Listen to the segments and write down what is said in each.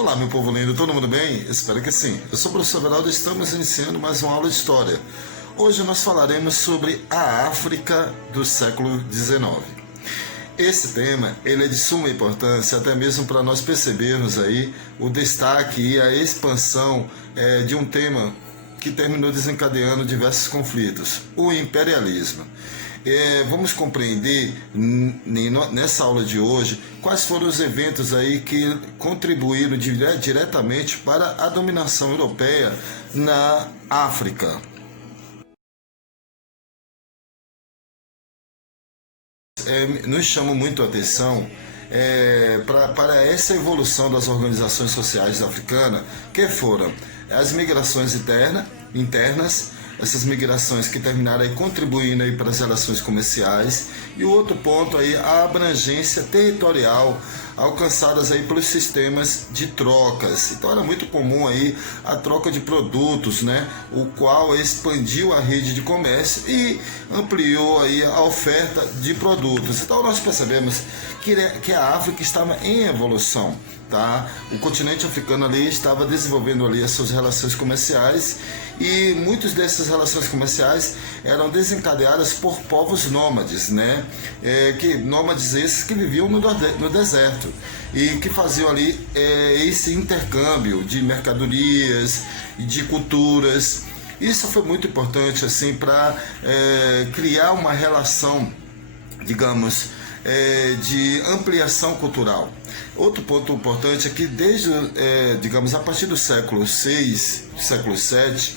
Olá, meu povo lindo, todo mundo bem? Espero que sim. Eu sou o professor Veraldo e estamos iniciando mais uma aula de História. Hoje nós falaremos sobre a África do século XIX. Esse tema ele é de suma importância, até mesmo para nós percebermos aí o destaque e a expansão de um tema que terminou desencadeando diversos conflitos, o imperialismo. Vamos compreender nessa aula de hoje quais foram os eventos aí que contribuíram diretamente para a dominação europeia na África. Nos chama muito a atenção para essa evolução das organizações sociais africanas, que foram as migrações internas, essas migrações que terminaram aí contribuindo aí para as relações comerciais, e o outro ponto aí a abrangência territorial alcançadas aí pelos sistemas de trocas. Então era muito comum aí a troca de produtos, né, o qual expandiu a rede de comércio e ampliou aí a oferta de produtos. Então nós percebemos que a África estava em evolução. Tá? O continente africano ali estava desenvolvendo ali as suas relações comerciais, e muitas dessas relações comerciais eram desencadeadas por povos nômades, né? Nômades esses que viviam no deserto e que faziam ali esse intercâmbio de mercadorias e de culturas. Isso foi muito importante assim para criar uma relação, digamos, de ampliação cultural. Outro ponto importante é que digamos, a partir do século VI, século VII,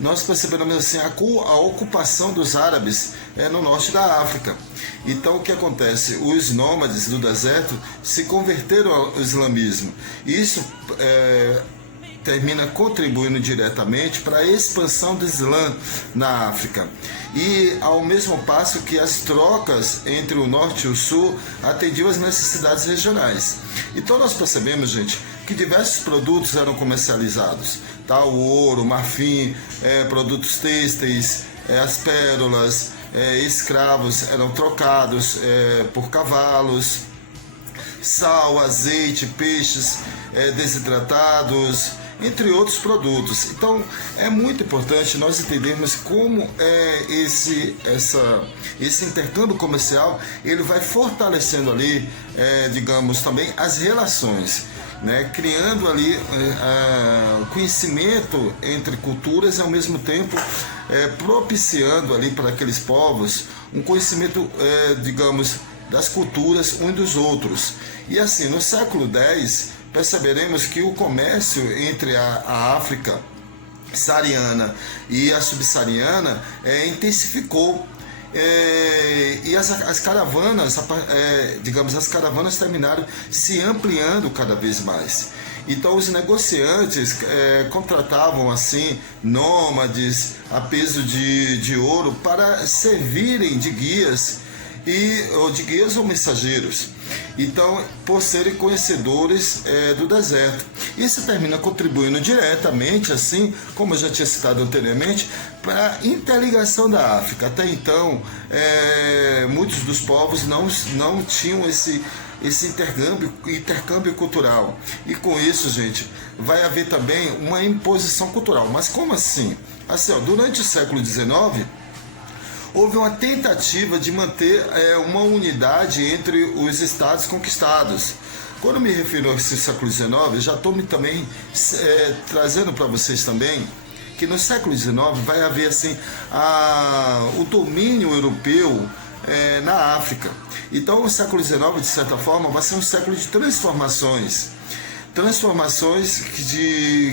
nós percebemos assim a ocupação dos árabes no norte da África. Então o que acontece? Os nômades do deserto se converteram ao islamismo. Isso termina contribuindo diretamente para a expansão do Islã na África. E ao mesmo passo que as trocas entre o norte e o sul atendiam às necessidades regionais. Então nós percebemos, gente, que diversos produtos eram comercializados, tá? O ouro, o marfim, produtos têxteis, as pérolas, escravos eram trocados por cavalos, sal, azeite, peixes desidratados, entre outros produtos. Então é muito importante nós entendermos como esse intercâmbio comercial ele vai fortalecendo ali, digamos, também as relações, né? Criando ali conhecimento entre culturas e ao mesmo tempo propiciando ali para aqueles povos um conhecimento, digamos, das culturas uns dos outros. E assim, no século X, perceberemos que o comércio entre a África saariana e a subsaariana intensificou, e as caravanas, digamos, as caravanas terminaram se ampliando cada vez mais. Então os negociantes contratavam assim nômades a peso de ouro para servirem de guias ou mensageiros. Então, por serem conhecedores do deserto. Isso termina contribuindo diretamente, assim como eu já tinha citado anteriormente, para a interligação da África. Até então, muitos dos povos não tinham esse intercâmbio cultural. E com isso, gente, vai haver também uma imposição cultural. Mas como assim? Assim, durante o século XIX, houve uma tentativa de manter uma unidade entre os estados conquistados. Quando me refiro a esse século XIX, já estou também trazendo para vocês também que no século XIX vai haver assim o domínio europeu na África. Então o século XIX, de certa forma, vai ser um século de transformações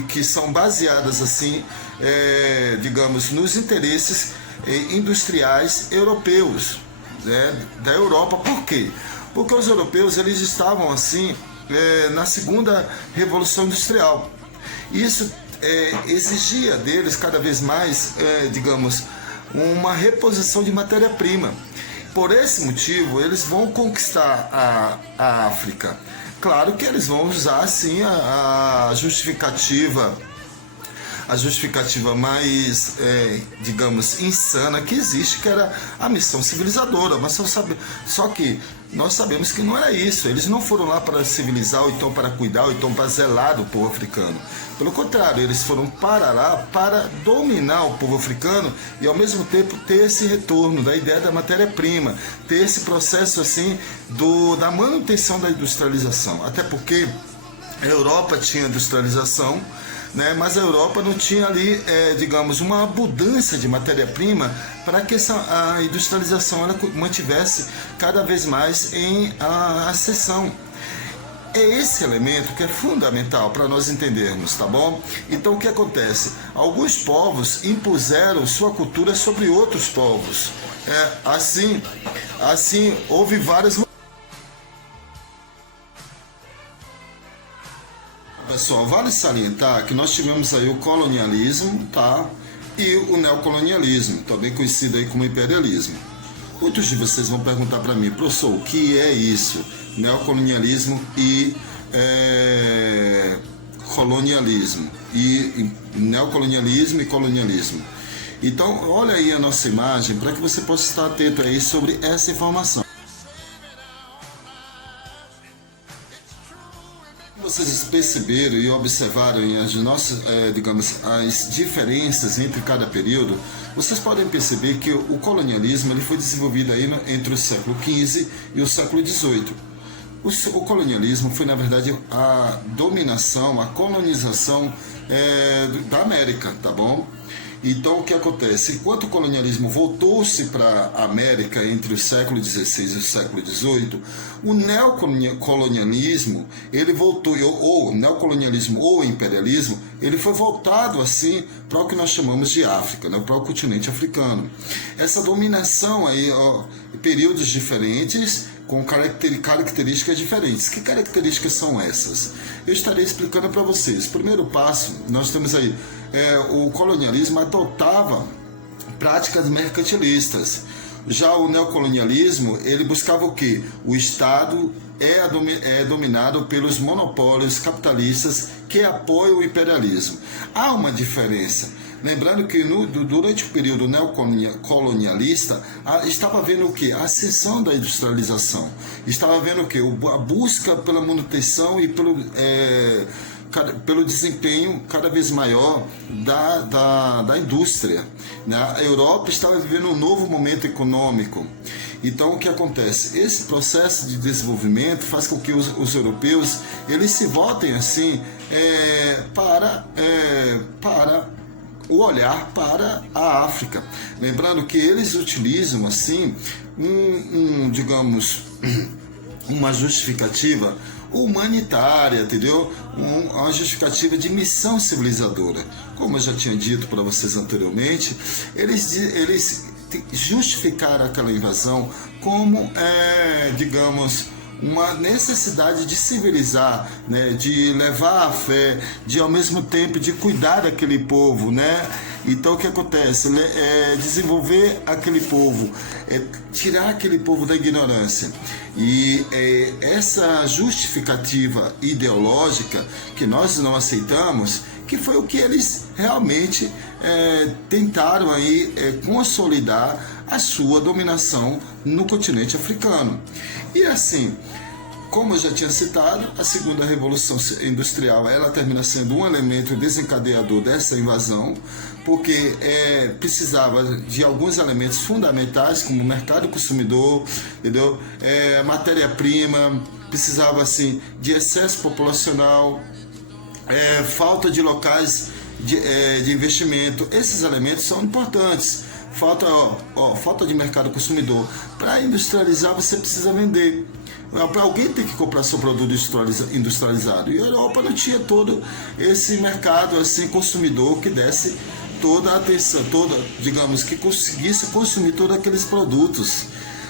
que são baseadas assim, digamos, nos interesses industriais europeus, né, da Europa. Por quê? Porque os europeus eles estavam assim na segunda revolução industrial. Isso exigia deles cada vez mais, digamos, uma reposição de matéria-prima. Por esse motivo, eles vão conquistar a África. Claro que eles vão usar assim a justificativa a justificativa mais, digamos, insana que existe, que era a missão civilizadora. Mas só que nós sabemos que não era isso. Eles não foram lá para civilizar, ou então para cuidar, ou então para zelar do povo africano. Pelo contrário, eles foram para lá para dominar o povo africano e ao mesmo tempo ter esse retorno da ideia da matéria-prima, ter esse processo assim da manutenção da industrialização. Até porque a Europa tinha industrialização, né, mas a Europa não tinha ali, digamos, uma abundância de matéria-prima para que a industrialização ela mantivesse cada vez mais em ascensão. É esse elemento que é fundamental para nós entendermos, tá bom? Então o que acontece? Alguns povos impuseram sua cultura sobre outros povos. Assim houve várias. Pessoal, vale salientar que nós tivemos aí o colonialismo, tá? E o neocolonialismo, também conhecido aí como imperialismo. Muitos de vocês vão perguntar para mim, professor, o que é isso? Neocolonialismo e colonialismo. E neocolonialismo e colonialismo. Então, olha aí a nossa imagem para que você possa estar atento aí sobre essa informação. Vocês perceberam e observaram as nossas, digamos, as diferenças entre cada período, vocês podem perceber que o colonialismo ele foi desenvolvido aí entre o século XV e o século XVIII. O colonialismo foi, na verdade, a dominação, a colonização da América, tá bom? Então, o que acontece? Enquanto o colonialismo voltou-se para a América entre o século XVI e o século XVIII, o neocolonialismo, ele voltou, ou neocolonialismo ou imperialismo, ele foi voltado, assim, para o que nós chamamos de África, né, para o continente africano. Essa dominação aí, períodos diferentes, com características diferentes. Que características são essas? Eu estarei explicando para vocês. Primeiro passo, nós temos aí, o colonialismo adotava práticas mercantilistas. Já o neocolonialismo, ele buscava o quê? O Estado é dominado pelos monopólios capitalistas que apoiam o imperialismo. Há uma diferença. Lembrando que durante o período neocolonialista, estava havendo o quê? A ascensão da industrialização. Estava havendo o quê? A busca pela manutenção e pelo desempenho cada vez maior da indústria. A Europa estava vivendo um novo momento econômico. Então, o que acontece? Esse processo de desenvolvimento faz com que os europeus eles se voltem assim para o olhar para a África. Lembrando que eles utilizam assim digamos, uma justificativa humanitária, entendeu? Uma justificativa de missão civilizadora. Como eu já tinha dito para vocês anteriormente, eles justificaram aquela invasão como, digamos, uma necessidade de civilizar, né, de levar a fé, de ao mesmo tempo de cuidar daquele povo, né? Então o que acontece? Desenvolver aquele povo, tirar aquele povo da ignorância. E essa justificativa ideológica que nós não aceitamos, que foi o que eles realmente tentaram aí consolidar a sua dominação no continente africano. E assim, como eu já tinha citado, a segunda revolução industrial ela termina sendo um elemento desencadeador dessa invasão, porque precisava de alguns elementos fundamentais, como mercado consumidor, entendeu? Matéria-prima, precisava assim de excesso populacional, falta de locais de investimento. Esses elementos são importantes. Falta de mercado consumidor. Para industrializar, você precisa vender. Para alguém tem que comprar seu produto industrializado. E a Europa não tinha todo esse mercado assim, consumidor que desse toda a atenção, digamos, que conseguisse consumir todos aqueles produtos.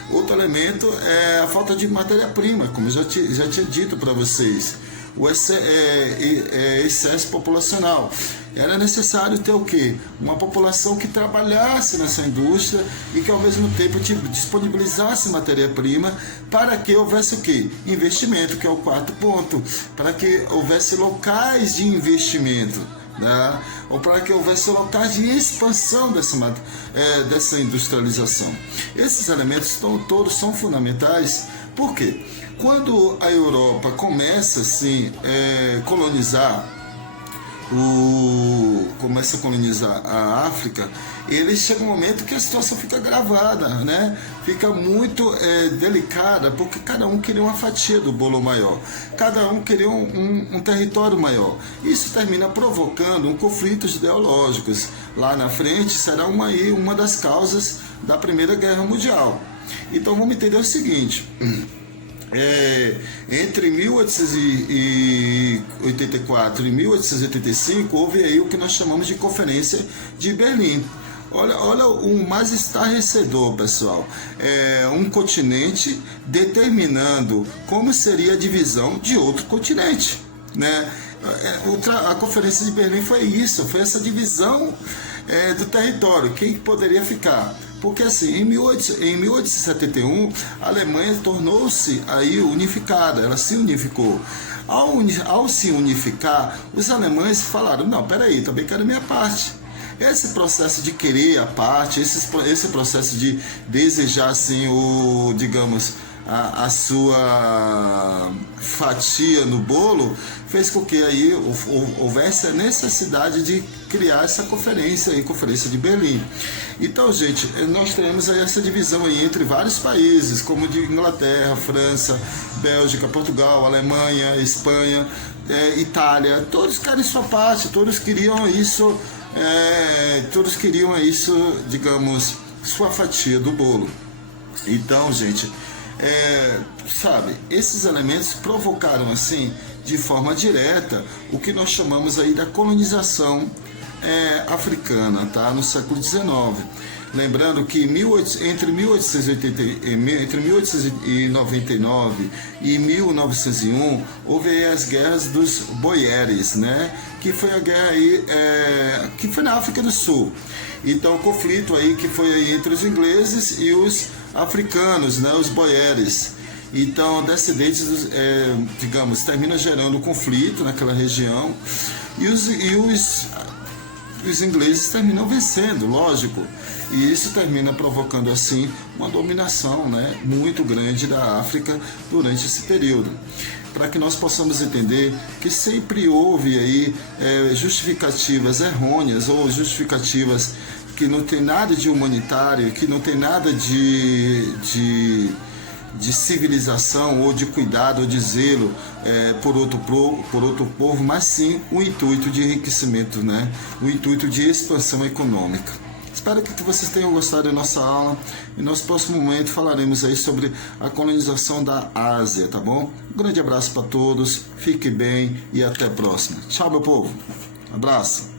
Outro elemento é a falta de matéria-prima, como eu já tinha dito para vocês. O excesso populacional. Era necessário ter o quê? Uma população que trabalhasse nessa indústria e que ao mesmo tempo disponibilizasse matéria-prima para que houvesse o quê? Investimento, que é o quarto ponto, para que houvesse locais de investimento. né? Ou para que houvesse vontade de expansão dessa industrialização. Esses elementos todos são fundamentais, porque quando a Europa começa assim, começa a colonizar a África, ele chega um momento que a situação fica agravada, né? Fica muito delicada, porque cada um queria uma fatia do bolo maior, cada um queria um território maior. Isso termina provocando conflitos ideológicos. Lá na frente será uma das causas da Primeira Guerra Mundial. Então vamos entender o seguinte: entre 1884 e 1885 houve aí o que nós chamamos de Conferência de Berlim. Olha o mais estarrecedor, pessoal. Um continente determinando como seria a divisão de outro continente, né? A Conferência de Berlim foi isso, foi essa divisão do território, quem poderia ficar. Porque assim, em 1871, a Alemanha tornou-se aí unificada, ela se unificou. Ao se unificar, os alemães falaram: não, peraí, também quero minha parte. Esse processo de querer a parte, esse processo de desejar assim, a sua fatia no bolo, fez com que aí houvesse a necessidade de criar essa conferência de Berlim. Então, gente, nós temos aí essa divisão aí entre vários países, como de Inglaterra, França, Bélgica, Portugal, Alemanha, Espanha, Itália. Todos querem sua parte, todos queriam isso, digamos, sua fatia do bolo. Então, gente, esses elementos provocaram assim, de forma direta, o que nós chamamos aí da colonização africana, tá? No século XIX. Lembrando que entre 1899 e 1901 houve aí as guerras dos boieres, né? Que foi a guerra aí, que foi na África do Sul. Então o conflito aí que foi aí entre os ingleses e os africanos, né? Os boieres. Então descendentes digamos, termina gerando conflito naquela região e os ingleses terminam vencendo, lógico, e isso termina provocando assim uma dominação, né, muito grande da África durante esse período. Para que nós possamos entender que sempre houve aí justificativas errôneas ou justificativas que não tem nada de humanitário, que não tem nada de civilização ou de cuidado ou de zelo por outro povo, mas sim o intuito de enriquecimento, né? O intuito de expansão econômica. Espero que vocês tenham gostado da nossa aula. E no nosso próximo momento falaremos aí sobre a colonização da Ásia, tá bom? Um grande abraço para todos, fique bem e até a próxima. Tchau, meu povo. Abraço.